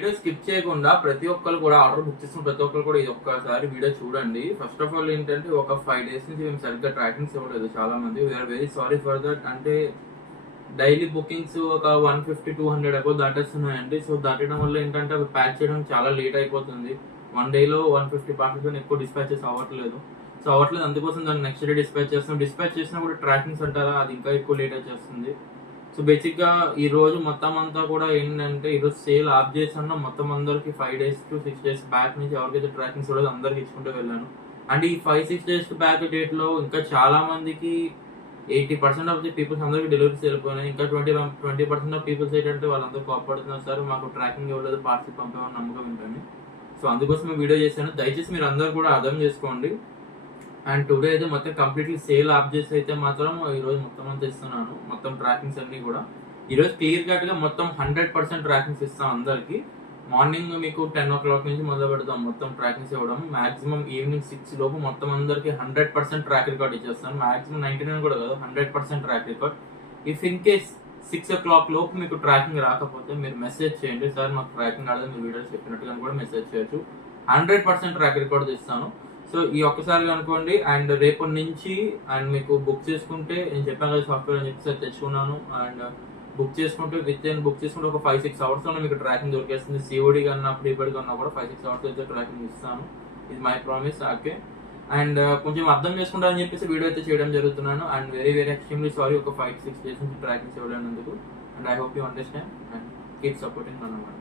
Video skip చేయకుండా ప్రతి ఒక్కరు కూడా ఆర్డర్ బుక్ చేసిన ప్రతి ఒక్కరు కూడా ఇది ఒక్కసారి వీడియో చూడండి. ఫస్ట్ ఆఫ్ ఆల్ ఏంటంటే ఒక 5 days నుంచి మేము సరిగ్గా ట్రాకింగ్స్ ఇవ్వలేదు చాలా మంది. We're very sorry for that. అంటే డైలీ బుకింగ్స్ ఒక 150-200 అబౌవ్ దాటేస్తున్నాయండి. సో దాటడం వల్ల ఏంటంటే అవి ప్యాక్ చేయడం చాలా లేట్ అయిపోతుంది. 1 dayలో 150 పార్సెల్స్ ఎక్కువ డిస్పాచెస్ అవ్వట్లేదు. అందుకోసం దాన్ని నెక్స్ట్ డే డిస్పాచ్ చేస్తాం. డిస్పాచ్ చేసినా కూడా ట్రాకింగ్స్ అంటారా, అది ఇంకా ఎక్కువ లేట్ వచ్చేస్తుంది. సో బేసిక్ గా ఈ రోజు మొత్తం అంతా కూడా ఏంటంటే ఈరోజు సేల్ ఆఫ్ చేసాను. మొత్తం అందరికి 5 days to 6 days బ్యాక్ నుంచి ఎవరికైతే ట్రాకింగ్స్ కూడా అందరికి ఇచ్చుకుంటూ వెళ్ళాను. అండ్ ఈ 5-6 days బ్యాక్ డేట్ లో ఇంకా చాలా మందికి 80% ఆఫ్ ది పీపుల్స్ అందరికి డెలివరీస్ వెళ్ళిపోయినాయి. ఇంకా 20% ఆఫ్ పీపుల్స్ ఏంటంటే వాళ్ళందరూ కోపడుతున్నారు, సార్ మాకు ట్రాకింగ్ ఇవ్వలేదు, పార్సల్ పంపామని నమ్మకం ఉంటుంది. సో అందుకోసం వీడియో చేశాను. దయచేసి మీరు అందరూ కూడా అర్థం చేసుకోండి. అండ్ టుడే అయితే మొత్తం కంప్లీట్లీ సేల్ ఆఫ్ చేసి అయితే మాత్రం ఈ రోజు మొత్తం అంతా ఇస్తున్నాను. మొత్తం ట్రాకింగ్స్ అన్ని కూడా ఈరోజు క్లియర్ కట్ గా మొత్తం 100% ట్రాకింగ్స్ ఇస్తాం అందరికి. మార్నింగ్ మీకు 10 o'clock నుంచి మొదలు పెడతాం మొత్తం ట్రాకింగ్స్ ఇవ్వడం. మాక్సిమం ఈవినింగ్ 6 లోపు మొత్తం అందరికి 100% ట్రాక్ రికార్డ్ ఇచ్చేస్తాను. మాక్సిమం 99 కూడా కాదు, 100% track record. If in case 6 o'clock లోపు మీకు ట్రాకింగ్ రాకపోతే మీరు మెసేజ్ చేయండి, సార్ మాకు ట్రాకింగ్ రాలేదు, మీరు వీడియోస్ చెప్పినట్టుగా కూడా మెసేజ్ చేయొచ్చు. 100% ట్రాక్ రికార్డ్ ఇస్తాను. సో ఈ ఒక్కసారి అనుకోండి. అండ్ రేపటి నుంచి అండ్ మీకు బుక్ చేసుకుంటే నేను చెప్పాను కదా సాఫ్ట్వేర్ అని చెప్పి తెచ్చుకున్నాను. అండ్ బుక్ చేసుకుంటే బుక్ చేసుకుంటే ఒక 5-6 hours లో మీకు ట్రాకింగ్ దొరికేస్తుంది. సిఓడి కన్నా ప్రీపెయిడ్ కన్నా కూడా 5-6 hours అయితే ట్రాకింగ్ ఇస్తాను. ఇది మై ప్రామిస్. ఓకే. అండ్ కొంచెం అర్థం చేసుకుంటారని చెప్పేసి వీడియో అయితే చేయడం జరుగుతున్నాను. And very very extremely sorry ఒక 5-6 days నుంచి ట్రాకింగ్ ఇవ్వలేనందుకు. And I hope you understand and keep supporting అన్నమాట.